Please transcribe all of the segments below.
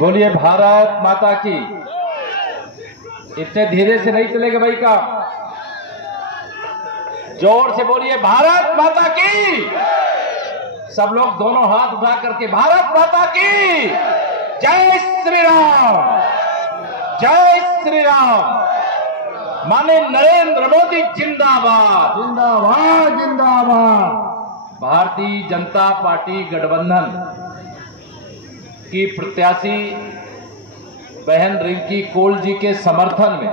बोलिए भारत माता की। इतने धीरे से नहीं चलेगा भाई का, जोर से बोलिए भारत माता की। सब लोग दोनों हाथ उठा करके भारत माता की जय श्री राम, जय श्री राम। माने नरेंद्र मोदी जिंदाबाद, जिंदाबाद जिंदाबाद। भारतीय जनता पार्टी गठबंधन की प्रत्याशी बहन रिंकी कौल जी के समर्थन में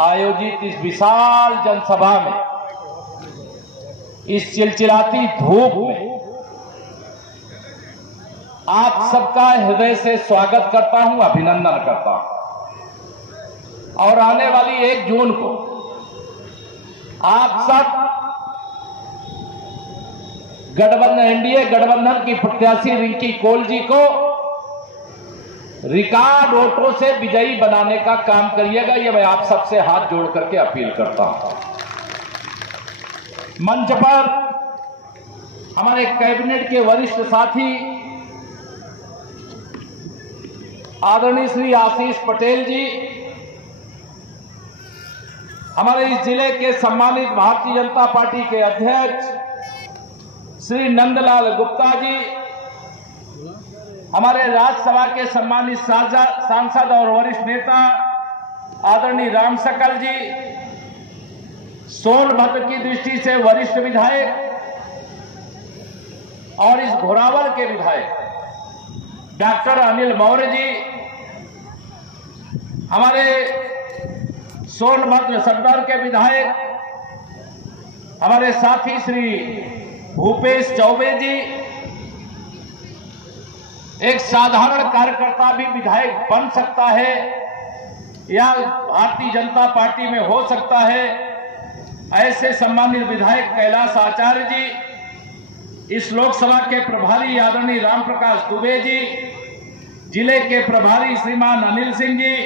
आयोजित इस विशाल जनसभा में, इस चिलचिलाती धूप में आप सबका हृदय से स्वागत करता हूं, अभिनंदन करता हूं। और आने वाली 1 जून को आप सब गठबंधन, एनडीए गठबंधन की प्रत्याशी रिंकी कौल जी को रिकॉर्ड वोटों से विजयी बनाने का काम करिएगा, ये मैं आप सबसे हाथ जोड़ करके अपील करता हूं। मंच पर हमारे कैबिनेट के वरिष्ठ साथी आदरणीय श्री आशीष पटेल जी, हमारे इस जिले के सम्मानित भारतीय जनता पार्टी के अध्यक्ष श्री नंदलाल गुप्ता जी, हमारे राज्यसभा के सम्मानित सांसद और वरिष्ठ नेता आदरणीय राम सकल जी, सोनभद्र की दृष्टि से वरिष्ठ विधायक और इस घोरावल के विधायक डॉक्टर अनिल मौर्य जी, हमारे सोनभद्र सदर के विधायक हमारे साथी श्री भूपेश चौबे जी, एक साधारण कार्यकर्ता भी विधायक बन सकता है या भारतीय जनता पार्टी में हो सकता है, ऐसे सम्मानित विधायक कैलाश आचार्य जी, इस लोकसभा के प्रभारी आदरणीय राम प्रकाश दुबे जी, जिले के प्रभारी श्रीमान अनिल सिंह जी,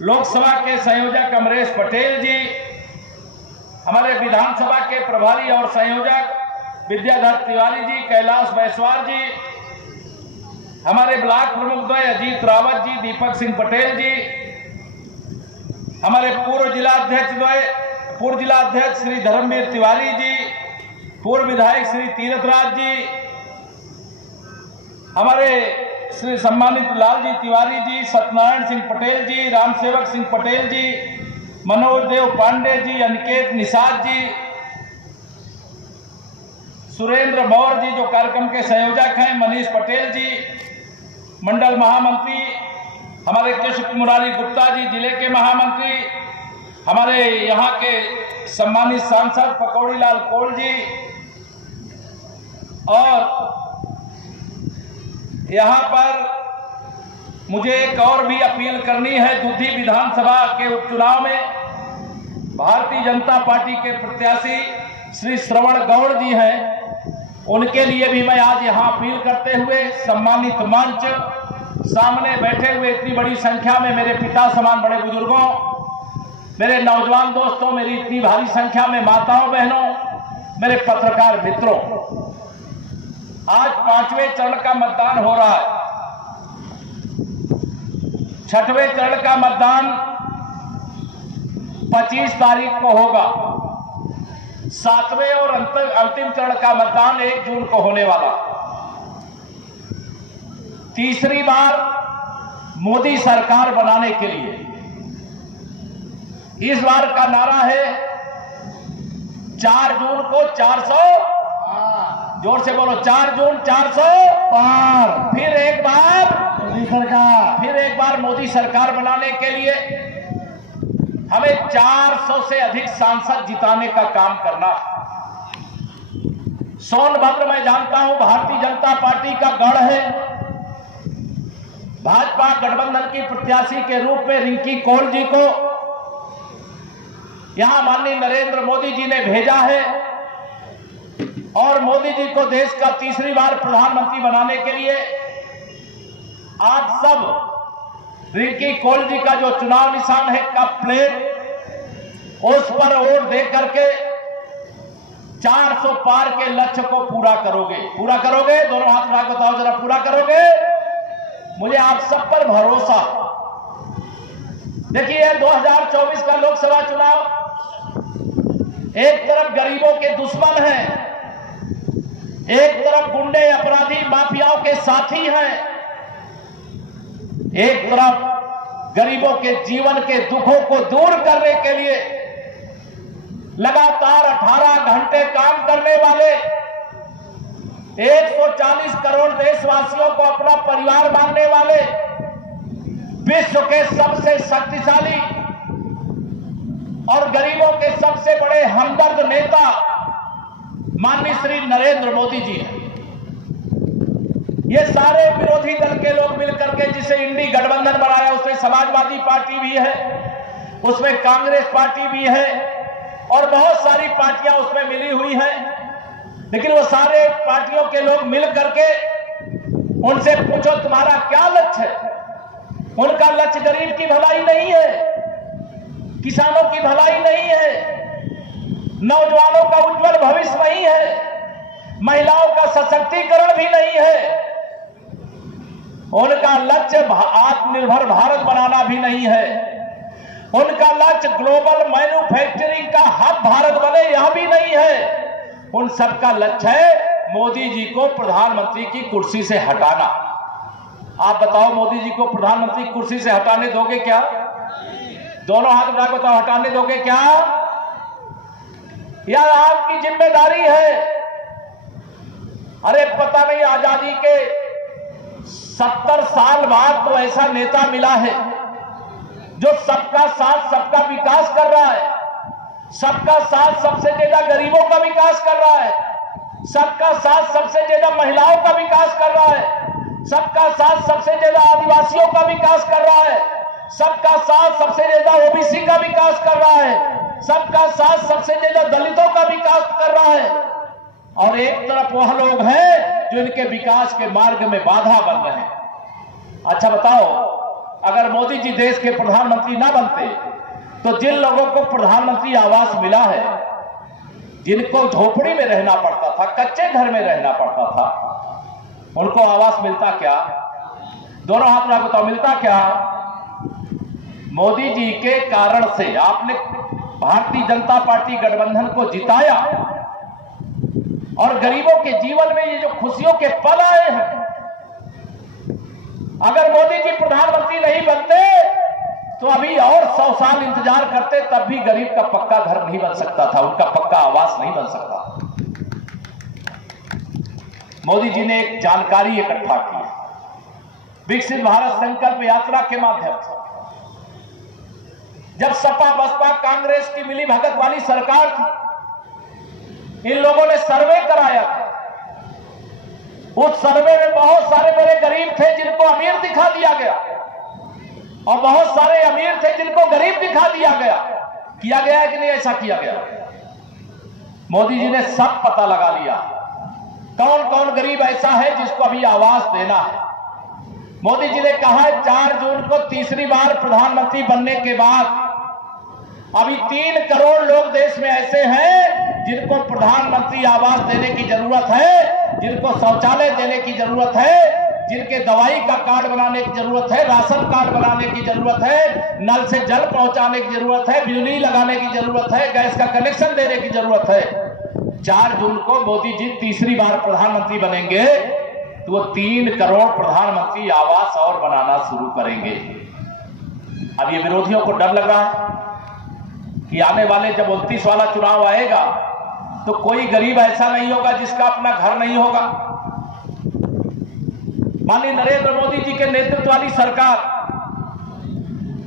लोकसभा के संयोजक अमरेश पटेल जी, हमारे विधानसभा के प्रभारी और संयोजक विद्याधर तिवारी जी, कैलाश बैसवार जी, हमारे ब्लॉक प्रमुख द्वय अजीत रावत जी, दीपक सिंह पटेल जी, हमारे पूर्व जिला अध्यक्ष श्री धर्मवीर तिवारी जी, पूर्व विधायक श्री तीर्थराज जी, हमारे श्री सम्मानित लालजी तिवारी जी, सत्यनारायण सिंह पटेल जी, रामसेवक सिंह पटेल जी, मनोज देव पांडे जी, अनिकेत निषाद जी, सुरेंद्र मौर्य जी जो कार्यक्रम के संयोजक हैं, मनीष पटेल जी, मंडल महामंत्री हमारे कृष्ण मुरारी गुप्ता जी, जिले के महामंत्री, हमारे यहाँ के सम्मानित सांसद पकौड़ी लाल कौल जी, और यहाँ पर मुझे एक और भी अपील करनी है। दुधी विधानसभा के उपचुनाव में भारतीय जनता पार्टी के प्रत्याशी श्री श्रवण गौड़ जी हैं, उनके लिए भी मैं आज यहाँ अपील करते हुए सम्मानित मंच, सामने बैठे हुए इतनी बड़ी संख्या में मेरे पिता समान बड़े बुजुर्गों, मेरे नौजवान दोस्तों, मेरी इतनी भारी संख्या में माताओं बहनों, मेरे पत्रकार मित्रों, आज 5वें चरण का मतदान हो रहा है। 6वें चरण का मतदान 25 तारीख को होगा। 7वें और अंतिम चरण का मतदान 1 जून को होने वाला। तीसरी बार मोदी सरकार बनाने के लिए इस बार का नारा है 4 जून को 400, जोर से बोलो 4 जून 400 पार। फिर एक बार मोदी सरकार बनाने के लिए हमें 400 से अधिक सांसद जिताने का काम करना है। सोनभद्र मैं जानता हूं भारतीय जनता पार्टी का गढ़ है। भाजपा गठबंधन की प्रत्याशी के रूप में रिंकी कौल जी को यहां माननीय नरेंद्र मोदी जी ने भेजा है और मोदी जी को देश का तीसरी बार प्रधानमंत्री बनाने के लिए आप सब रिंकी कौल जी का जो चुनाव निशान है कप प्लेट, उस पर वोट दे करके 400 पार के लक्ष्य को पूरा करोगे। दोनों हाथ उठा के बताओ जरा, पूरा करोगे? मुझे आप सब पर भरोसा। देखिए 2024 का लोकसभा चुनाव, एक तरफ गरीबों के दुश्मन हैं, एक तरफ गुंडे अपराधी माफियाओं के साथी हैं, एक तरफ गरीबों के जीवन के दुखों को दूर करने के लिए लगातार 18 घंटे काम करने वाले 140 करोड़ देशवासियों को अपना परिवार मानने वाले विश्व के सबसे शक्तिशाली और गरीबों के सबसे बड़े हमदर्द नेता माननीय श्री नरेंद्र मोदी जी हैं। ये सारे विरोधी दल के लोग मिलकर के जिसे इंडी गठबंधन बनाया, उसमें समाजवादी पार्टी भी है, उसमें कांग्रेस पार्टी भी है और बहुत सारी पार्टियां उसमें मिली हुई हैं। लेकिन वो सारे पार्टियों के लोग मिल करके उनसे पूछो तुम्हारा क्या लक्ष्य है? उनका लक्ष्य गरीब की भलाई नहीं है, किसानों की भलाई नहीं है, नौजवानों का उज्जवल भविष्य नहीं है, महिलाओं का सशक्तिकरण भी नहीं है, उनका लक्ष्य आत्मनिर्भर भारत बनाना भी नहीं है, उनका लक्ष्य ग्लोबल मैन्युफैक्चरिंग का हब भारत बने यह भी नहीं है। उन सबका लक्ष्य है मोदी जी को प्रधानमंत्री की कुर्सी से हटाना। आप बताओ मोदी जी को प्रधानमंत्री की कुर्सी से हटाने दोगे क्या? दोनों हाथ उठा के बताओ, हटाने दोगे क्या? यार आपकी जिम्मेदारी है। अरे पता नहीं आजादी के 70 साल बाद तो ऐसा नेता मिला है जो सबका साथ सबका विकास कर रहा है, सबका साथ सबसे ज्यादा गरीबों का विकास कर रहा है, सबका साथ सबसे ज्यादा महिलाओं का विकास कर रहा है, सबका साथ सबसे ज्यादा आदिवासियों का विकास कर रहा है, सबका साथ सबसे ज्यादा ओबीसी का विकास कर रहा है, सबका साथ सबसे ज्यादा दलितों का विकास कर रहा है। और एक तरफ वह लोग हैं जो इनके विकास के मार्ग में बाधा बन रहे हैं। अच्छा बताओ, अगर मोदी जी देश के प्रधानमंत्री ना बनते तो जिन लोगों को प्रधानमंत्री आवास मिला है, जिनको झोपड़ी में रहना पड़ता था, कच्चे घर में रहना पड़ता था, उनको आवास मिलता क्या? दोनों हाथ में बताओ, मिलता क्या? मोदी जी के कारण से आपने भारतीय जनता पार्टी गठबंधन को जिताया और गरीबों के जीवन में ये जो खुशियों के पल आए हैं, अगर मोदी जी प्रधानमंत्री नहीं बनते तो अभी और 100 साल इंतजार करते, तब भी गरीब का पक्का घर नहीं बन सकता था, उनका पक्का आवास नहीं बन सकता। मोदी जी ने एक जानकारी इकट्ठा की, विकसित भारत संकल्प यात्रा के माध्यम से। जब सपा बसपा कांग्रेस की मिली भगत वाली सरकार थी, इन लोगों ने सर्वे कराया था। उस सर्वे में बहुत सारे मेरे गरीब थे जिनको अमीर दिखा दिया गया और बहुत सारे अमीर थे जिनको गरीब दिखा दिया गया। किया गया है कि नहीं? ऐसा किया गया। मोदी जी ने सब पता लगा लिया कौन कौन गरीब ऐसा है जिसको अभी आवास देना है। मोदी जी ने कहा है 4 जून को तीसरी बार प्रधानमंत्री बनने के बाद अभी 3 करोड़ लोग देश में ऐसे हैं जिनको प्रधानमंत्री आवास देने की जरूरत है, जिनको शौचालय देने की जरूरत है, जिनके दवाई का कार्ड बनाने की जरूरत है, राशन कार्ड बनाने की जरूरत है, नल से जल पहुंचाने की जरूरत है, बिजली लगाने की जरूरत है, गैस का कनेक्शन देने की जरूरत है। 4 जून को मोदी जी तीसरी बार प्रधानमंत्री बनेंगे तो वो 3 करोड़ प्रधानमंत्री आवास और बनाना शुरू करेंगे। अब ये विरोधियों को डर लग रहा है कि आने वाले जब 29 वाला चुनाव आएगा तो कोई गरीब ऐसा नहीं होगा जिसका अपना घर नहीं होगा। माननीय नरेंद्र मोदी जी के नेतृत्व वाली सरकार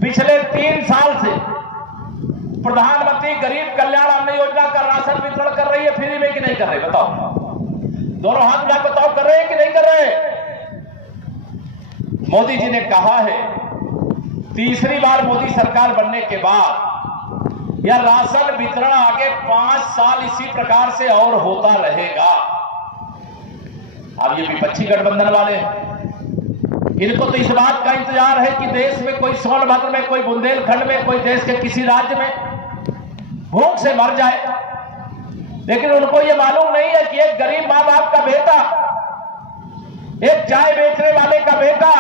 पिछले 3 साल से प्रधानमंत्री गरीब कल्याण अन्न योजना का राशन वितरण कर रही है, फ्री में कि नहीं कर रहे? बताओ, दोनों हाथ मिला बताओ, कर रहे हैं कि नहीं कर रहे? मोदी जी ने कहा है तीसरी बार मोदी सरकार बनने के बाद यह राशन वितरण आगे 5 साल इसी प्रकार से और होता रहेगा। अब ये विपक्षी गठबंधन वाले हैं, इनको तो इस बात का इंतजार है कि देश में कोई सोनभद्र में, कोई बुंदेलखंड में, कोई देश के किसी राज्य में भूख से मर जाए। लेकिन उनको ये मालूम नहीं है कि एक गरीब मां बाप का बेटा, एक चाय बेचने वाले का बेटा,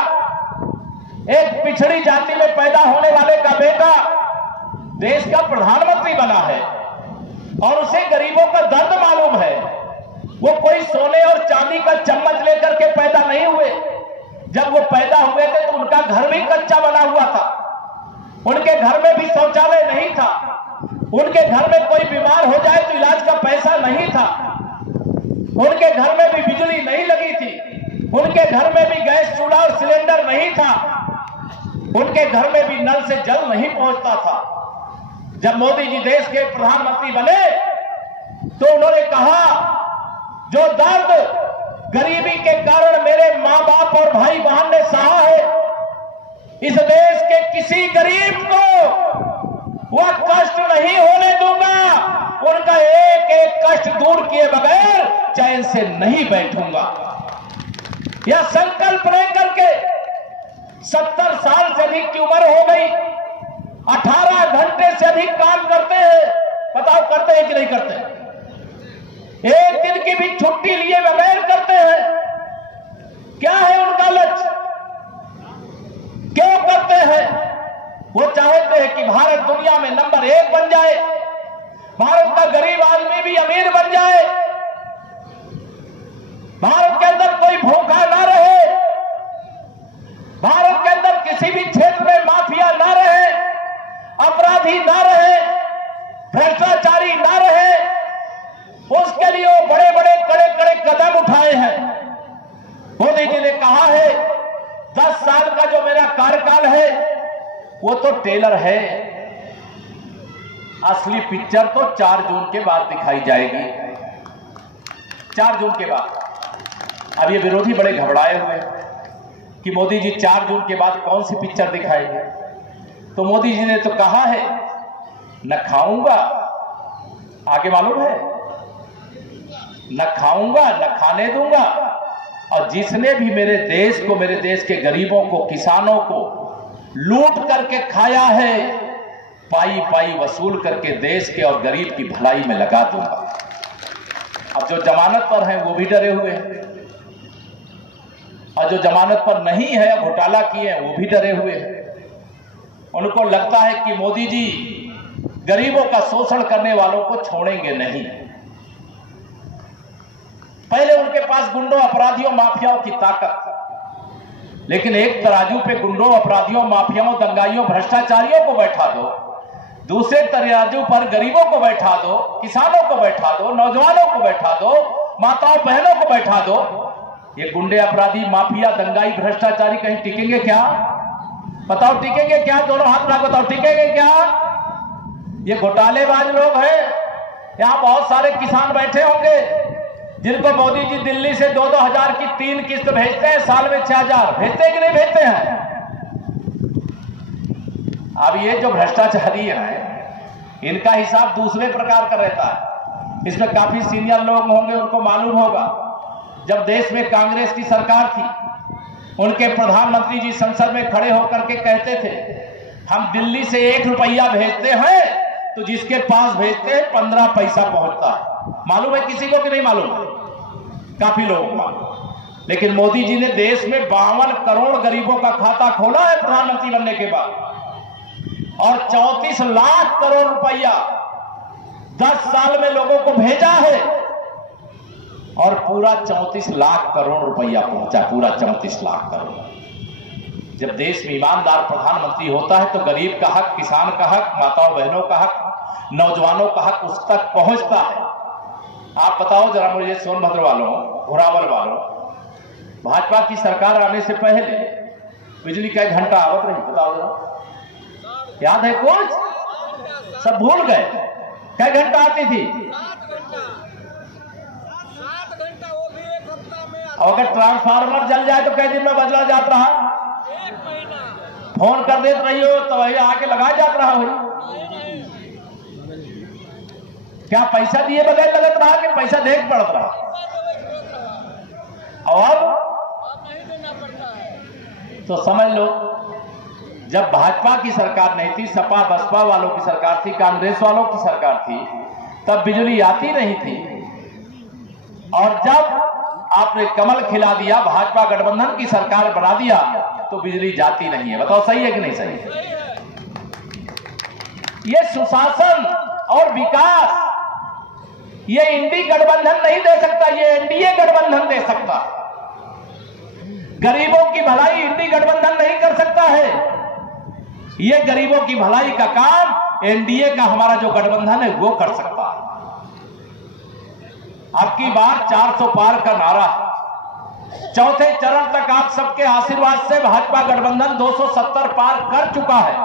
एक पिछड़ी जाति में पैदा होने वाले का बेटा देश का प्रधानमंत्री बना है और उसे गरीबों का दर्द मालूम है। वो कोई सोने और चांदी का चम्मच लेकर के पैदा नहीं हुए। जब वो पैदा हुए थे तो उनका घर भी कच्चा बना हुआ था, उनके घर में भी शौचालय नहीं था, उनके घर में कोई बीमार हो जाए तो इलाज का पैसा नहीं था, उनके घर में भी बिजली नहीं लगी थी, उनके घर में भी गैस चूल्हा और सिलेंडर नहीं था, उनके घर में भी नल से जल नहीं पहुंचता था। जब मोदी जी देश के प्रधानमंत्री बने तो उन्होंने कहा, जो दर्द गरीबी के कारण मेरे मां बाप और भाई बहन ने सहा है, इस देश के किसी गरीब को वह कष्ट नहीं होने दूंगा। उनका एक एक कष्ट दूर किए बगैर चैन से नहीं बैठूंगा। यह संकल्प लेकर के 70 साल से अधिक की उम्र हो गई, 18 घंटे से अधिक काम करते हैं। बताओ करते हैं कि नहीं करते? एक दिन की भी छुट्टी लिए बगैर करते हैं। क्या है उनका लक्ष्य? क्यों करते हैं? वो चाहते हैं कि भारत दुनिया में नंबर 1 बन जाए, भारत का गरीब आदमी भी अमीर बन जाए, भारत के अंदर कोई भूखा ना रहे, भारत के अंदर किसी भी क्षेत्र में माफिया ना रहे, अपराधी ना रहे, भ्रष्टाचारी ना रहे। उसके लिए वो बड़े बड़े कड़े कड़े कदम उठाए हैं। मोदी जी ने कहा है 10 साल का जो मेरा कार्यकाल है वो तो टेलर है, असली पिक्चर तो 4 जून के बाद दिखाई जाएगी। 4 जून के बाद। अब ये विरोधी बड़े घबराए हुए हैं कि मोदी जी 4 जून के बाद कौन सी पिक्चर दिखाएंगे। तो मोदी जी ने तो कहा है, न खाऊंगा, आगे मालूम है, न खाऊंगा न खाने दूंगा, और जिसने भी मेरे देश को, मेरे देश के गरीबों को, किसानों को लूट करके खाया है, पाई पाई वसूल करके देश के और गरीब की भलाई में लगा दूंगा। अब जो जमानत पर हैं वो भी डरे हुए हैं, और जो जमानत पर नहीं है, घोटाला किए हैं, वो भी डरे हुए हैं। उनको लगता है कि मोदी जी गरीबों का शोषण करने वालों को छोड़ेंगे नहीं। पहले उनके पास गुंडों, अपराधियों, माफियाओं की ताकत, लेकिन एक तराजू पे गुंडों, अपराधियों, माफियाओं, दंगाइयों, भ्रष्टाचारियों को बैठा दो, दूसरे तराजू पर गरीबों को बैठा दो, किसानों को बैठा दो, नौजवानों को बैठा दो, माताओं बहनों को बैठा दो। ये गुंडे, अपराधी, माफिया, दंगाई, भ्रष्टाचारी कहीं टिकेंगे क्या? बताओ टिकेंगे क्या? दोनों हाथ में बताओ, टिकेंगे क्या? ये घोटालेबाज लोग हैं। यहां बहुत सारे किसान बैठे होंगे जिनको मोदी जी दिल्ली से 2-2 हजार की 3 किस्त भेजते हैं, साल में 6,000 भेजते हैं कि नहीं भेजते हैं? अब ये जो भ्रष्टाचारी हैं, इनका हिसाब दूसरे प्रकार का रहता है। इसमें काफी सीनियर लोग होंगे, उनको मालूम होगा। जब देश में कांग्रेस की सरकार थी, उनके प्रधानमंत्री जी संसद में खड़े होकर के कहते थे, हम दिल्ली से 1 रुपया भेजते हैं तो जिसके पास भेजते हैं 15 पैसा पहुंचता है। मालूम है किसी को कि नहीं मालूम? काफी लोगों को मालूम। लेकिन मोदी जी ने देश में 52 करोड़ गरीबों का खाता खोला है प्रधानमंत्री बनने के बाद, और 34 लाख करोड़ रुपया 10 साल में लोगों को भेजा है, और पूरा 34 लाख करोड़ रुपया पहुंचा, पूरा 34 लाख करोड़। जब देश में ईमानदार प्रधानमंत्री होता है तो गरीब का हक, किसान का हक, माताओं बहनों का हक, नौजवानों का हक उस तक पहुंचता है। आप बताओ जरा मुझे, सोनभद्र वालों, घोरावल वालों, भाजपा की सरकार आने से पहले बिजली का 1 घंटा आवत रही? बताओ जरा, याद है कुछ? सब भूल गए। क्या घंटा आती थी? अगर ट्रांसफार्मर जल जाए तो कई दिन में बदला जाता रहा। फोन कर देते रही हो तो वही आके लगा जाता रहा। वही क्या पैसा दिए बगैर लगत रहा कि पैसा देख पड़ता रहा? और तो समझ लो, जब भाजपा की सरकार नहीं थी, सपा बसपा वालों की सरकार थी, कांग्रेस वालों की सरकार थी, तब बिजली आती नहीं थी। और जब आपने कमल खिला दिया, भाजपा गठबंधन की सरकार बना दिया, तो बिजली जाती नहीं है। बताओ सही है कि नहीं सही है? ये सुशासन और विकास ये इंडी गठबंधन नहीं दे सकता, ये एनडीए गठबंधन दे सकता। गरीबों की भलाई इंडी गठबंधन नहीं कर सकता है। ये गरीबों की भलाई का काम एनडीए का हमारा जो गठबंधन है वो कर सकता है। अब की बार 400 पार का नारा है। चौथे चरण तक आप सबके आशीर्वाद से भाजपा गठबंधन 270 पार कर चुका है।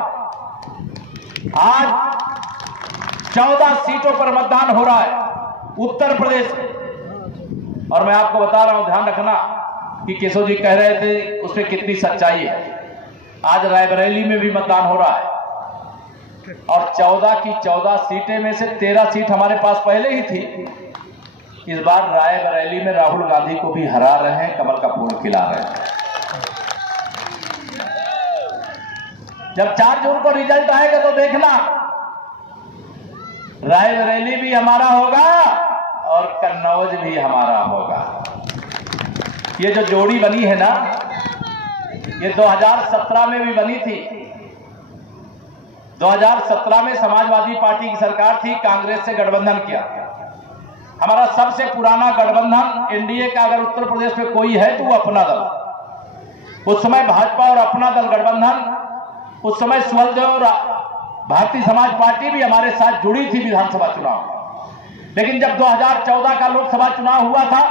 आज 14 सीटों पर मतदान हो रहा है उत्तर प्रदेश में। और मैं आपको बता रहा हूं, ध्यान रखना कि केशव जी कह रहे थे उसमें कितनी सच्चाई है। आज रायबरेली में भी मतदान हो रहा है और 14 की 14 सीटें में से 13 सीट हमारे पास पहले ही थी। इस बार रायबरेली में राहुल गांधी को भी हरा रहे हैं, कमल का फूल खिला रहे हैं। जब 4 जून को रिजल्ट आएगा तो देखना, रायबरेली भी हमारा होगा और कन्नौज भी हमारा होगा। ये जो जोड़ी बनी है ना, ये 2017 में भी बनी थी। 2017 में समाजवादी पार्टी की सरकार थी, कांग्रेस से गठबंधन किया। हमारा सबसे पुराना गठबंधन एनडीए का अगर उत्तर प्रदेश में कोई है तो वो अपना दल। उस समय भाजपा और अपना दल गठबंधन, उस समय सुहलदेव और भारतीय समाज पार्टी भी हमारे साथ जुड़ी थी विधानसभा चुनाव। लेकिन जब 2014 का लोकसभा चुनाव हुआ था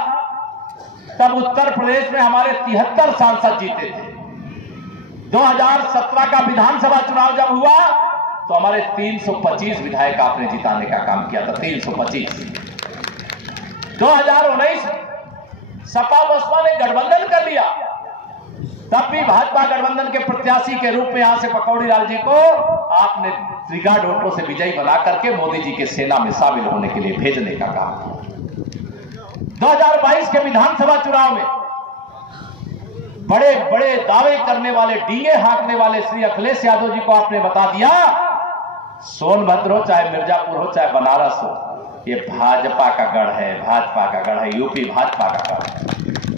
तब उत्तर प्रदेश में हमारे 73 सांसद जीते थे। 2017 का विधानसभा चुनाव जब हुआ तो हमारे 325 विधायक आपने जिताने का काम किया था। 325। 2019 सपा बसपा ने गठबंधन कर लिया, तब भी भाजपा गठबंधन के प्रत्याशी के रूप में यहां से पकौड़ी लाल जी को आपने त्रिगाड़ वोटों से विजयी बना करके मोदी जी के सेना में शामिल होने के लिए भेजने का काम किया। 2022 के विधानसभा चुनाव में बड़े बड़े दावे करने वाले, डींगे हाँकने वाले श्री अखिलेश यादव जी को आपने बता दिया, सोनभद्र हो चाहे मिर्जापुर हो चाहे बनारस हो, ये भाजपा का गढ़ है, भाजपा का गढ़ है, यूपी भाजपा का गढ़ है।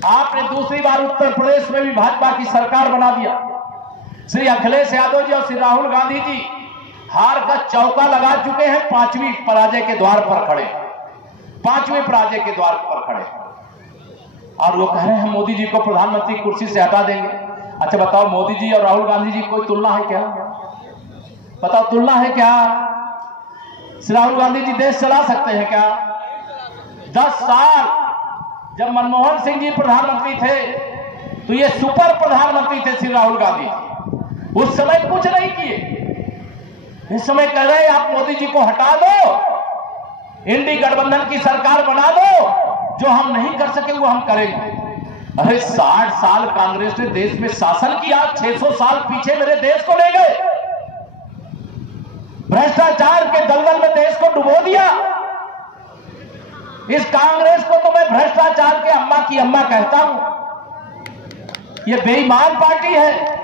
आपने दूसरी बार उत्तर प्रदेश में भी भाजपा की सरकार बना दिया। श्री अखिलेश यादव जी और श्री राहुल गांधी जी हार का चौका लगा चुके हैं, 5वीं पराजय के द्वार पर खड़े, 5वें पराजय के द्वार पर खड़े, और वो कह रहे हैं मोदी जी को प्रधानमंत्री कुर्सी से हटा देंगे। अच्छा बताओ, मोदी जी और राहुल गांधी जी कोई तुलना है क्या? बताओ तुलना है क्या? श्री राहुल गांधी जी देश चला सकते हैं क्या? 10 साल जब मनमोहन सिंह जी प्रधानमंत्री थे तो ये सुपर प्रधानमंत्री थे श्री राहुल गांधी। उस समय कुछ नहीं किए। इस समय कह रहे हैं आप मोदी जी को हटा दो, इंडी गठबंधन की सरकार बना दो, जो हम नहीं कर सके वो हम करेंगे। अरे 60 साल कांग्रेस ने देश में शासन किया, 600 साल पीछे मेरे देश को ले गए, भ्रष्टाचार के दलदल में देश को डुबो दिया। इस कांग्रेस को तो मैं भ्रष्टाचार के अम्मा की अम्मा कहता हूं। ये बेईमान पार्टी है।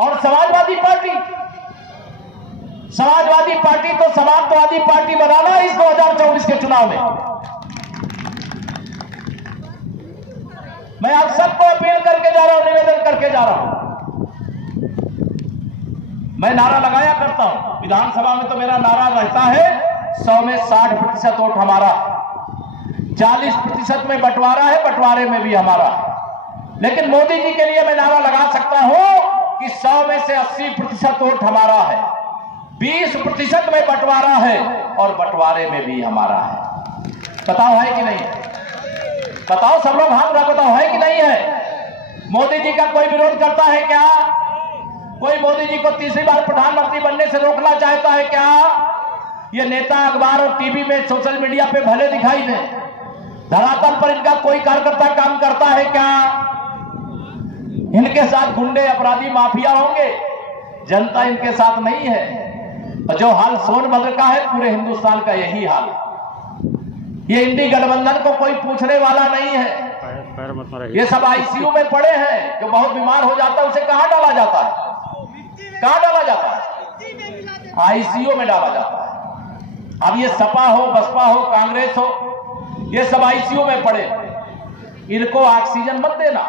और समाजवादी पार्टी तो समाजवादी पार्टी बनाना इस 2024 के चुनाव में। मैं आप सबको अपील करके जा रहा हूं, निवेदन करके जा रहा हूं। मैं नारा लगाया करता हूं विधानसभा में, तो मेरा नारा रहता है 100 में 60% वोट हमारा, 40% में बंटवारा है, बंटवारे में भी हमारा। लेकिन मोदी जी के लिए मैं नारा लगा सकता हूं कि 100 में से 80% वोट हमारा है, 20% में बंटवारा है और बंटवारे में भी हमारा है। बताओ है कि नहीं? बताओ सब लोग, हाथ रखो, बताओ है कि नहीं है? मोदी जी का कोई विरोध करता है क्या? कोई मोदी जी को तीसरी बार प्रधानमंत्री बनने से रोकना चाहता है क्या? ये नेता अखबार और टीवी में, सोशल मीडिया पे भले दिखाई दे, धरातल पर इनका कोई कार्यकर्ता काम करता है क्या? इनके साथ गुंडे, अपराधी, माफिया होंगे, जनता इनके साथ नहीं है। और जो हाल सोनभद्र का है, पूरे हिंदुस्तान का यही हाल है। ये इंडी गठबंधन को कोई पूछने वाला नहीं है। ये सब आईसीयू में पड़े हैं। जो बहुत बीमार हो जाता है उसे कहां डाला जाता है? कहां डाला जाता है? आईसीयू में डाला जाता है। अब ये सपा हो, बसपा हो, कांग्रेस हो, ये सब आईसीयू में पड़े, इनको ऑक्सीजन मत देना।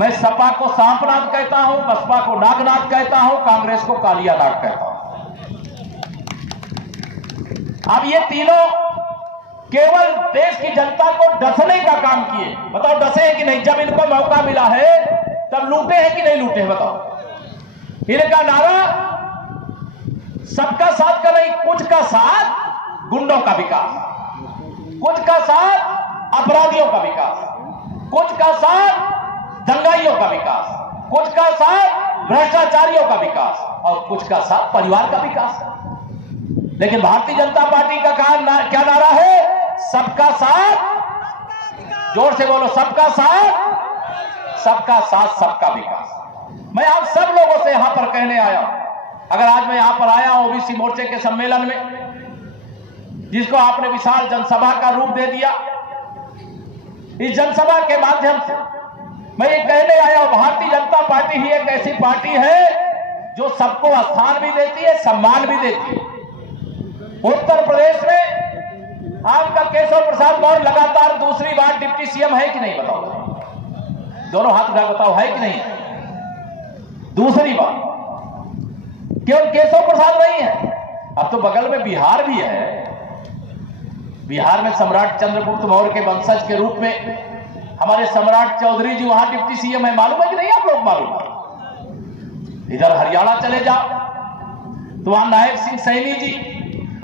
मैं सपा को सांपनाथ कहता हूं, बसपा को नागनाथ कहता हूं, कांग्रेस को कालियानाथ कहता हूं। अब ये तीनों केवल देश की जनता को डसने का काम किए। बताओ डसे हैं कि नहीं? जब इनको मौका मिला है तब लूटे हैं कि नहीं लूटे? बताओ। इनका नारा सबका साथ का नहीं, कुछ का साथ गुंडों का विकास, कुछ का साथ अपराधियों का विकास, कुछ का साथ दंगाइयों का विकास, कुछ का साथ भ्रष्टाचारियों का विकास और कुछ का साथ परिवार का विकास। लेकिन भारतीय जनता पार्टी का क्या नारा है? सबका साथ, जोर से बोलो, सबका साथ, सबका साथ सबका विकास। मैं आप सब लोगों से यहां पर कहने आया हूं, अगर आज मैं यहां पर आया हूं ओबीसी मोर्चे के सम्मेलन में, जिसको आपने विशाल जनसभा का रूप दे दिया, इस जनसभा के माध्यम से मैं ये कहने आया हूं, भारतीय जनता पार्टी ही एक ऐसी पार्टी है जो सबको स्थान भी देती है, सम्मान भी देती है। उत्तर प्रदेश में आपका केशव प्रसाद मौर्य लगातार दूसरी बार डिप्टी सीएम है कि नहीं? बताओ, दोनों हाथ उठा बताओ, है कि नहीं? दूसरी बार। केवल केशव प्रसाद नहीं है, अब तो बगल में बिहार भी है। बिहार में सम्राट चंद्रगुप्त मौर्य के वंशज के रूप में हमारे सम्राट चौधरी जी वहां डिप्टी सीएम है। मालूम है कि नहीं? आप लोग मालूम है। इधर हरियाणा चले जाओ तो वहां नायब सिंह सैनी जी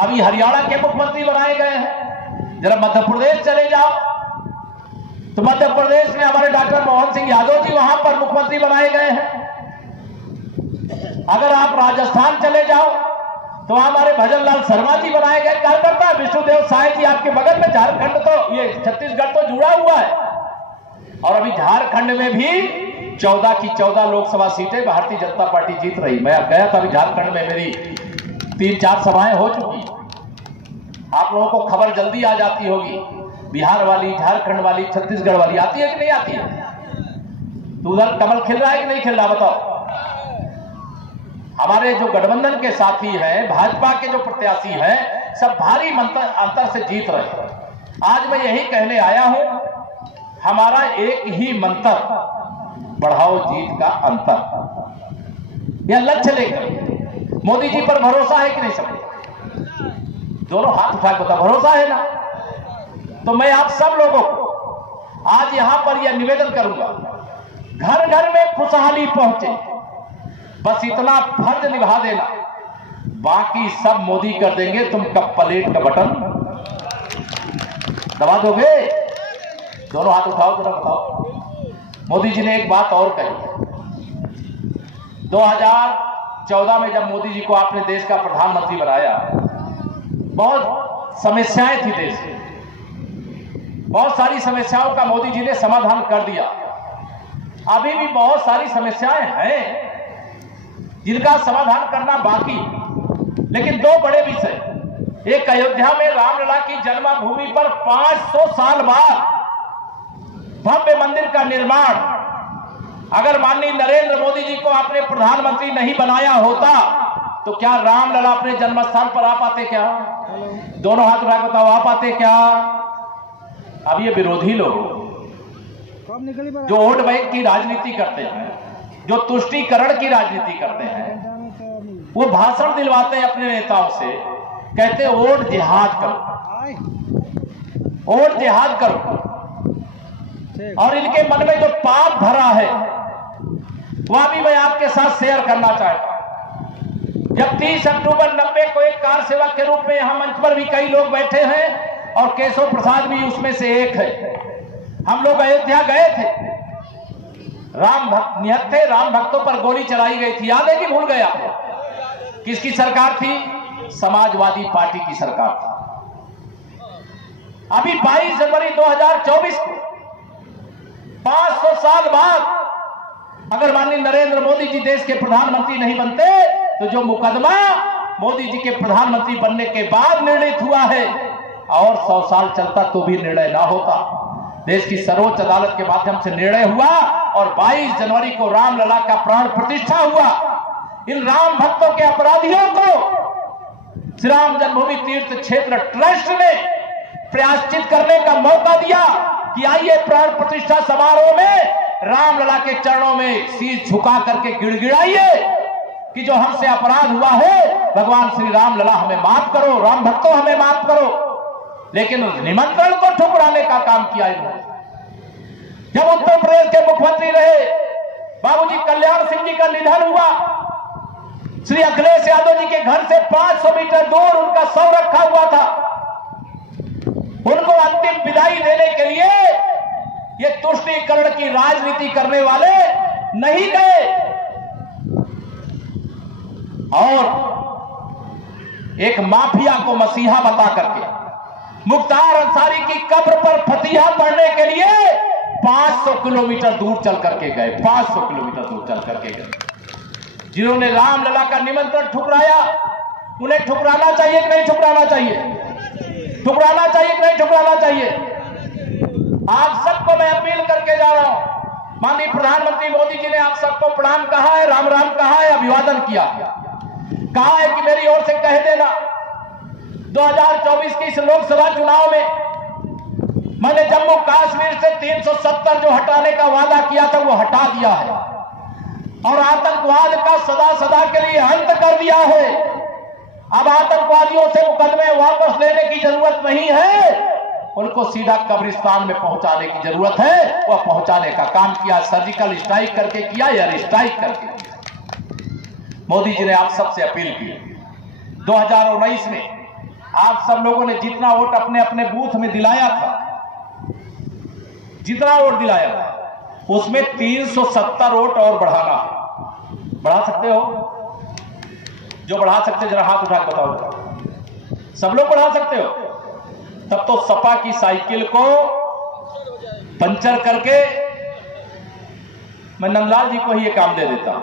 अभी हरियाणा के मुख्यमंत्री बनाए गए हैं। जरा मध्य प्रदेश चले जाओ तो मध्य प्रदेश में हमारे डॉक्टर मोहन सिंह यादव जी वहां पर मुख्यमंत्री बनाए गए हैं। अगर आप राजस्थान चले जाओ तो हमारे भजन लाल शर्मा जी बनाए गए कार्यकर्ता। विष्णुदेव साय जी आपके बगल में। झारखंड तो ये छत्तीसगढ़ तो जुड़ा हुआ है और अभी झारखंड में भी 14 की 14 लोकसभा सीटें भारतीय जनता पार्टी जीत रही। मैं गया था अभी झारखंड में, मेरी 3-4 सभाएं हो चुकी। आप लोगों को खबर जल्दी आ जाती होगी, बिहार वाली, झारखंड वाली, छत्तीसगढ़ वाली आती है कि नहीं आती है? तो उधर कमल खिल रहा है कि नहीं खिल रहा? बताओ। हमारे जो गठबंधन के साथी हैं, भाजपा के जो प्रत्याशी हैं, सब भारी अंतर से जीत रहे हैं। आज मैं यही कहने आया हूं, हमारा एक ही मंत्र, बढ़ाओ जीत का अंतर। यह लक्ष्य लेकर मोदी जी पर भरोसा है कि नहीं? सब दोनों हाथ उठा के बताओ, भरोसा है ना? तो मैं आप सब लोगों को आज यहां पर यह निवेदन करूंगा, घर घर में खुशहाली पहुंचे, बस इतना फर्ज निभा देना, बाकी सब मोदी कर देंगे। तुम कब प्लेट का बटन दबा दोगे? दोनों हाथ उठाओ, जरा बताओ। मोदी जी ने एक बात और कही, 2014 में जब मोदी जी को आपने देश का प्रधानमंत्री बनाया, बहुत समस्याएं थी देश में, बहुत सारी समस्याओं का मोदी जी ने समाधान कर दिया। अभी भी बहुत सारी समस्याएं हैं जिनका समाधान करना बाकी। लेकिन दो बड़े विषय, एक अयोध्या में रामलला की जन्मभूमि पर 500 साल बाद भव्य मंदिर का निर्माण, अगर माननीय नरेंद्र मोदी जी को आपने प्रधानमंत्री नहीं बनाया होता तो क्या रामलला अपने जन्म स्थान पर आ पाते? क्या दोनों हाथ उठा बताओ, आ पाते क्या? अब ये विरोधी लोग जो वोट बैंक की राजनीति करते हैं, जो तुष्टीकरण की राजनीति करते हैं, वो भाषण दिलवाते हैं अपने नेताओं से, कहते हैं वोट जिहाद करो, वोट जिहाद करो। और इनके मन में जो पाप भरा है वह भी मैं आपके साथ शेयर करना चाहता हूं। जब 30 अक्टूबर 90 को एक कार सेवक के रूप में यहां मंच पर भी कई लोग बैठे हैं और केशव प्रसाद भी उसमें से एक है, हम लोग अयोध्या गए थे, राम भक्त निहत्थे राम भक्तों पर गोली चलाई गई थी, याद है कि भूल गया? किसकी सरकार थी? समाजवादी पार्टी की सरकार थी। अभी 22 जनवरी 2024 को 500 साल बाद अगर माननीय नरेंद्र मोदी जी देश के प्रधानमंत्री नहीं बनते तो जो मुकदमा मोदी जी के प्रधानमंत्री बनने के बाद निर्णित हुआ है और 100 साल चलता तो भी निर्णय ना होता। देश की सर्वोच्च अदालत के माध्यम से निर्णय हुआ और 22 जनवरी को रामलला का प्राण प्रतिष्ठा हुआ। इन राम भक्तों के अपराधियों को श्री राम जन्मभूमि तीर्थ क्षेत्र ट्रस्ट ने प्रायश्चित करने का मौका दिया कि आइए प्राण प्रतिष्ठा समारोह में रामलला के चरणों में शीश झुका करके गिड़गिड़ाइए कि जो हमसे अपराध हुआ है भगवान श्री रामलला हमें माफ करो, राम भक्तों हमें माफ करो। लेकिन निमंत्रण को ठुकराने का काम किया इन्होंने। जब उत्तर प्रदेश के मुख्यमंत्री रहे बाबूजी कल्याण सिंह जी का निधन हुआ, श्री अखिलेश यादव जी के घर से 500 मीटर दूर उनका शव रखा हुआ था। उनको अंतिम विदाई देने के लिए ये तुष्टीकरण की राजनीति करने वाले नहीं गए और एक माफिया को मसीहा बता करके मुख्तार अंसारी की कब्र पर फतिहा पढ़ने के लिए 500 किलोमीटर दूर चल करके गए। 500 किलोमीटर दूर चल करके गए। जिन्होंने रामलला का निमंत्रण ठुकराया, उन्हें ठुकराना चाहिए कि नहीं ठुकराना चाहिए? ठुकराना चाहिए कि नहीं ठुकराना चाहिए? आप सबको मैं अपील करके जा रहा हूं। माननीय प्रधानमंत्री मोदी जी ने आप सबको प्रणाम कहा है, राम राम कहा है, अभिवादन किया, कहा है कि मेरी ओर से कह देना 2024 के इस लोकसभा चुनाव में मैंने जम्मू कश्मीर से 370 जो हटाने का वादा किया था वो हटा दिया है और आतंकवाद का सदा सदा के लिए अंत कर दिया है। अब आतंकवादियों से मुकदमे वापस लेने की जरूरत नहीं है, उनको सीधा कब्रिस्तान में पहुंचाने की जरूरत है। वह पहुंचाने का काम किया, सर्जिकल स्ट्राइक करके किया, एयर स्ट्राइक करके किया। मोदी जी ने आप सबसे अपील की 2019 में आप सब लोगों ने जितना वोट अपने अपने बूथ में दिलाया था, जितना वोट दिलाया था उसमें 370 वोट और बढ़ाना है। बढ़ा सकते हो? जो बढ़ा सकते जरा हाथ उठा के बताओ। सब लोग बढ़ा सकते हो? तब तो सपा की साइकिल को पंचर करके मैं नंदलाल जी को ही ये काम दे देता हूं।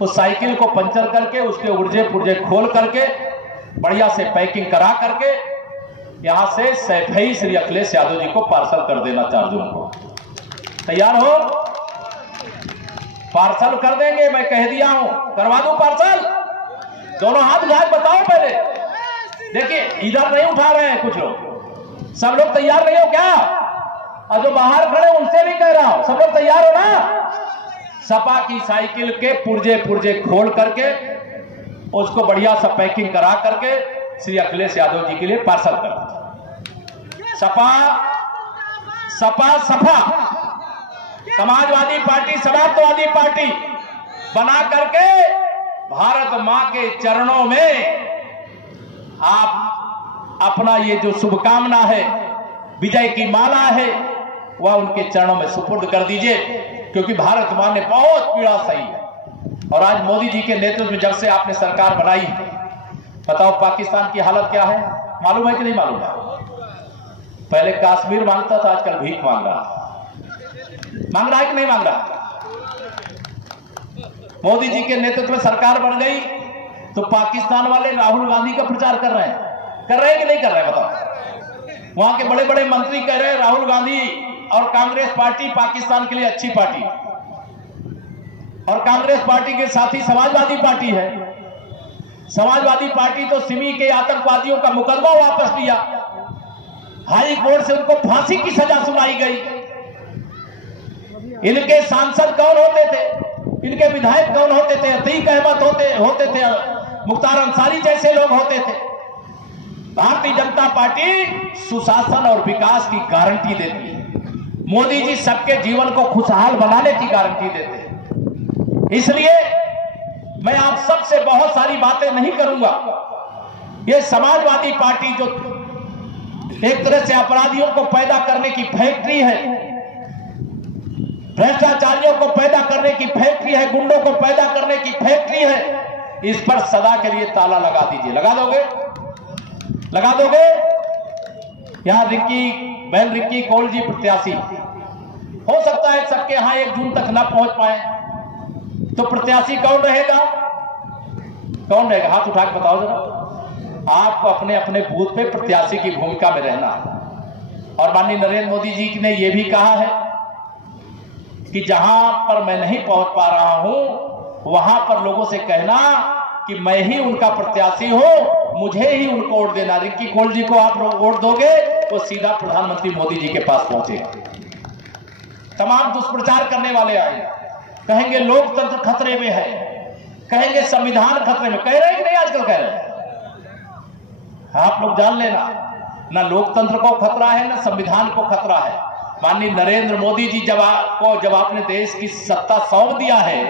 उस साइकिल को पंचर करके उसके उर्जे पुर्जे खोल करके बढ़िया से पैकिंग करा करके यहां से सैफई श्री अखिलेश यादव जी को पार्सल कर देना 4 जून को। तैयार हो? पार्सल कर देंगे, मैं कह दिया हूं। करवा दूं पार्सल? दोनों हाथ उठा के बताओ पहले। देखिए इधर नहीं उठा रहे हैं कुछ लोग। सब लोग तैयार नहीं हो क्या? और जो बाहर खड़े उनसे भी कह रहा हूं, सब लोग तैयार हो ना? सपा की साइकिल के पुर्जे पुर्जे खोल करके उसको बढ़िया सा पैकिंग करा करके श्री अखिलेश यादव जी के लिए पार्सल कर। सपा सपा समाजवादी पार्टी, समाजवादी पार्टी बना करके भारत मां के चरणों में आप अपना ये जो शुभकामना है, विजय की माला है, वह उनके चरणों में सुपुर्द कर दीजिए, क्योंकि भारत मां ने बहुत पीड़ा सही है। और आज मोदी जी के नेतृत्व में जब से आपने सरकार बनाई, बताओ पाकिस्तान की हालत क्या है? मालूम है कि नहीं मालूम है? पहले कश्मीर मांगता था, आजकल भीख मांग रहा है। मांग रहा है कि नहीं मांग रहा? मोदी जी के नेतृत्व में सरकार बन गई तो पाकिस्तान वाले राहुल गांधी का प्रचार कर रहे हैं कि नहीं कर रहे हैं? बताओ। वहां के बड़े बड़े मंत्री कह रहे हैं राहुल गांधी और कांग्रेस पार्टी पाकिस्तान के लिए अच्छी पार्टी, और कांग्रेस पार्टी के साथ ही समाजवादी पार्टी है। समाजवादी पार्टी तो सिमी के आतंकवादियों का मुकदमा वापस लिया, हाई कोर्ट से उनको फांसी की सजा सुनाई गई। इनके सांसद कौन होते थे? इनके विधायक कौन होते थे? अतीक अहमद होते थे, मुख्तार अंसारी जैसे लोग होते थे। भारतीय जनता पार्टी सुशासन और विकास की गारंटी देती है। मोदी जी सबके जीवन को खुशहाल बनाने की गारंटी देते हैं। इसलिए मैं आप सबसे बहुत सारी बातें नहीं करूंगा। ये समाजवादी पार्टी जो एक तरह से अपराधियों को पैदा करने की फैक्ट्री है, भ्रष्टाचारियों को पैदा करने की फैक्ट्री है, गुंडों को पैदा करने की फैक्ट्री है, इस पर सदा के लिए ताला लगा दीजिए। लगा दोगे? लगा दोगे? यहां बहन रिक्की कौल जी प्रत्याशी, हो सकता है सबके यहां 1 जून तक न पहुंच पाए, तो प्रत्याशी कौन रहेगा? कौन रहेगा? हाथ उठा के बताओ जरा। आपको अपने अपने बूथ पे प्रत्याशी की भूमिका में रहना है। और माननीय नरेंद्र मोदी जी ने यह भी कहा है कि जहां पर मैं नहीं पहुंच पा रहा हूं वहां पर लोगों से कहना कि मैं ही उनका प्रत्याशी हूं, मुझे ही उनको वोट देना। रिक्की कौल जी को आप वोट दोगे तो सीधा प्रधानमंत्री मोदी जी के पास पहुंचेगा। तमाम दुष्प्रचार करने वाले आए, कहेंगे लोकतंत्र खतरे में है, कहेंगे संविधान खतरे में। कह रहे हैं कि नहीं आजकल कह रहे हैं? आप लोग जान लेना, ना लोकतंत्र को खतरा है ना संविधान को खतरा है। माननीय नरेंद्र मोदी जी जब आपने देश की सत्ता सौंप दिया है,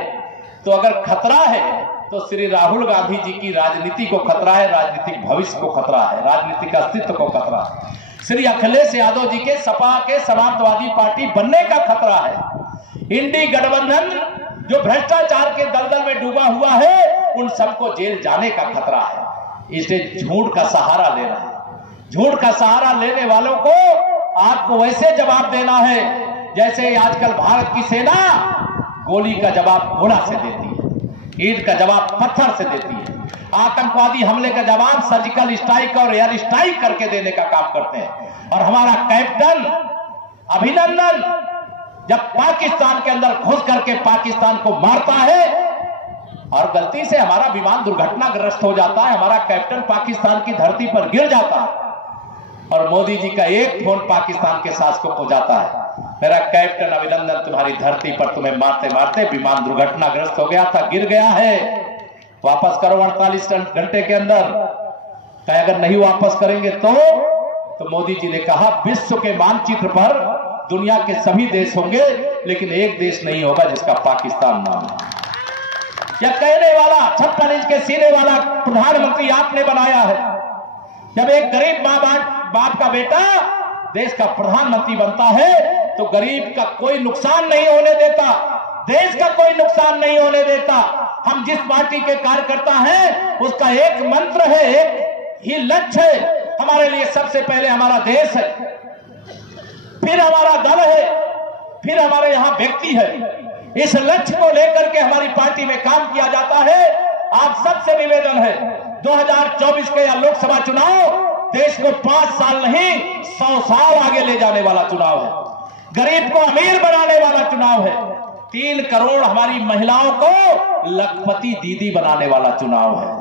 तो अगर खतरा है तो श्री राहुल गांधी जी की राजनीति को खतरा है, राजनीतिक भविष्य को खतरा है, राजनीतिक अस्तित्व को खतरा है। श्री अखिलेश यादव जी के सपा के समाजवादी पार्टी बनने का खतरा है। इंडी गठबंधन जो भ्रष्टाचार के दलदल में डूबा हुआ है, उन सबको जेल जाने का खतरा है। इसलिए झूठ का सहारा लेना है। झूठ का सहारा लेने वालों को आपको वैसे जवाब देना है जैसे आजकल भारत की सेना गोली का जवाब घोड़ा से देती है, ईंट का जवाब पत्थर से देती है, आतंकवादी हमले का जवाब सर्जिकल स्ट्राइक और एयर स्ट्राइक करके देने का काम करते हैं। और हमारा कैप्टन अभिनंदन जब पाकिस्तान के अंदर घुस करके पाकिस्तान को मारता है और गलती से हमारा विमान दुर्घटनाग्रस्त हो जाता है, हमारा कैप्टन पाकिस्तान की धरती पर गिर जाता है और मोदी जी का एक फोन पाकिस्तान के शासकों को जाता है, मेरा कैप्टन अभिनंदन तुम्हारी धरती पर तुम्हें मारते मारते विमान दुर्घटनाग्रस्त हो गया था, गिर गया है, वापस करो 48 घंटे के अंदर। कहे अगर नहीं वापस करेंगे तो मोदी जी ने कहा विश्व के मानचित्र पर दुनिया के सभी देश होंगे लेकिन एक देश नहीं होगा जिसका पाकिस्तान नाम है। यह कहने वाला 56 इंच के सीने वाला प्रधानमंत्री आपने बनाया है। जब एक गरीब बाप का बेटा देश का प्रधानमंत्री बनता है तो गरीब का कोई नुकसान नहीं होने देता, देश का कोई नुकसान नहीं होने देता। हम जिस पार्टी के कार्यकर्ता हैं उसका एक मंत्र है, एक ही लक्ष्य है, हमारे लिए सबसे पहले हमारा देश है, फिर हमारा दल है, फिर हमारे यहाँ व्यक्ति है। इस लक्ष्य को लेकर के हमारी पार्टी में काम किया जाता है। आप सबसे निवेदन है 2024 के या लोकसभा चुनाव देश को 5 साल नहीं 100 साल आगे ले जाने वाला चुनाव है, गरीब को अमीर बनाने वाला चुनाव है, 3 करोड़ हमारी महिलाओं को लखपति दीदी बनाने वाला चुनाव है,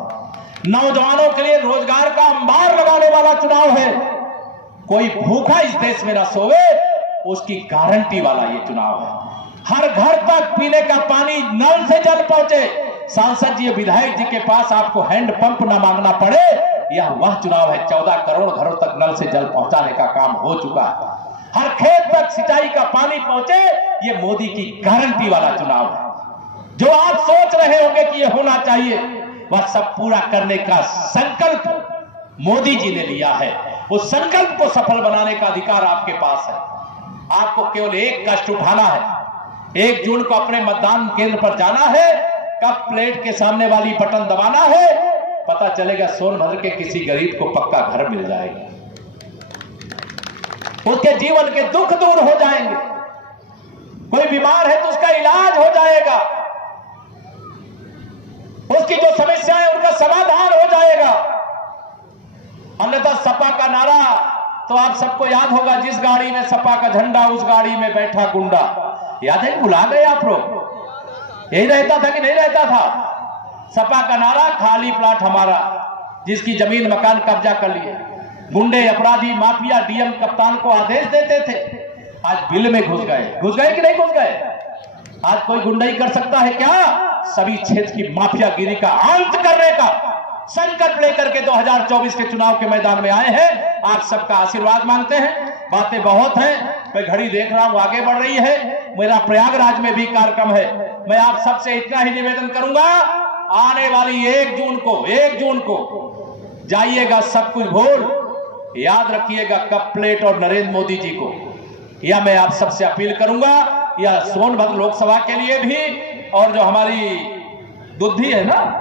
नौजवानों के लिए रोजगार का अंबार लगाने वाला चुनाव है। कोई भूखा इस देश में ना सोवे उसकी गारंटी वाला ये चुनाव है। हर घर तक पीने का पानी नल से जल पहुंचे, सांसद जी विधायक जी के पास आपको हैंडपंप ना मांगना पड़े, यह वह चुनाव है। 14 करोड़ घरों तक नल से जल पहुंचाने का काम हो चुका है। हर खेत तक सिंचाई का पानी पहुंचे, ये मोदी की गारंटी वाला चुनाव है। जो आप सोच रहे होंगे कि यह होना चाहिए, वह सब पूरा करने का संकल्प मोदी जी ने लिया है। उस संकल्प को सफल बनाने का अधिकार आपके पास है। आपको केवल एक कष्ट उठाना है, 1 जून को अपने मतदान केंद्र पर जाना है, कप प्लेट के सामने वाली बटन दबाना है, पता चलेगा सोनभद्र के किसी गरीब को पक्का घर मिल जाएगा, उसके जीवन के दुख दूर हो जाएंगे, कोई बीमार है तो उसका इलाज हो जाएगा, उसकी जो समस्याएं उनका समाधान हो जाएगा। अन्यथा सपा का नारा तो आप सबको याद होगा, जिस गाड़ी में सपा का झंडा उस गाड़ी में बैठा गुंडा। याद है, भुला गए आप लोग? यही रहता था कि नहीं रहता था? सपा का नारा खाली प्लाट हमारा, जिसकी जमीन मकान कब्जा कर लिए, गुंडे अपराधी माफिया डीएम कप्तान को आदेश देते थे, आज बिल में घुस गए कि नहीं घुस गए? आज कोई गुंडाई कर सकता है क्या? सभी क्षेत्र की माफियागिरी का अंत करने का संकल्प लेकर के 2024 के चुनाव के मैदान में आए हैं। आप सबका आशीर्वाद मांगते हैं। बातें बहुत हैं, मैं घड़ी देख रहा हूं आगे बढ़ रही है, मेरा प्रयागराज में भी कार्यक्रम है। मैं आप सबसे इतना ही निवेदन करूंगा, आने वाली 1 जून को जाइएगा सब कुछ भूल, याद रखिएगा कप प्लेट और नरेंद्र मोदी जी को। यह मैं आप सबसे अपील करूंगा, यह सोनभद्र लोकसभा के लिए भी और जो हमारी दुद्धि है ना,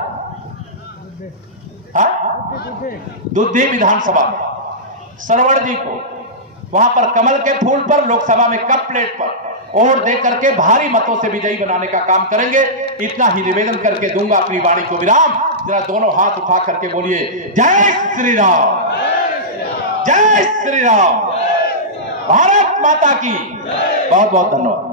दुद्धि विधानसभा में सरवण जी को वहां पर कमल के फूल पर, लोकसभा में कप प्लेट पर वोट दे करके भारी मतों से विजयी बनाने का काम करेंगे। इतना ही निवेदन करके दूंगा अपनी वाणी को विराम। जरा दोनों हाथ उठा करके बोलिए जय श्री राम, जय श्री राम, भारत माता की। बहुत बहुत धन्यवाद।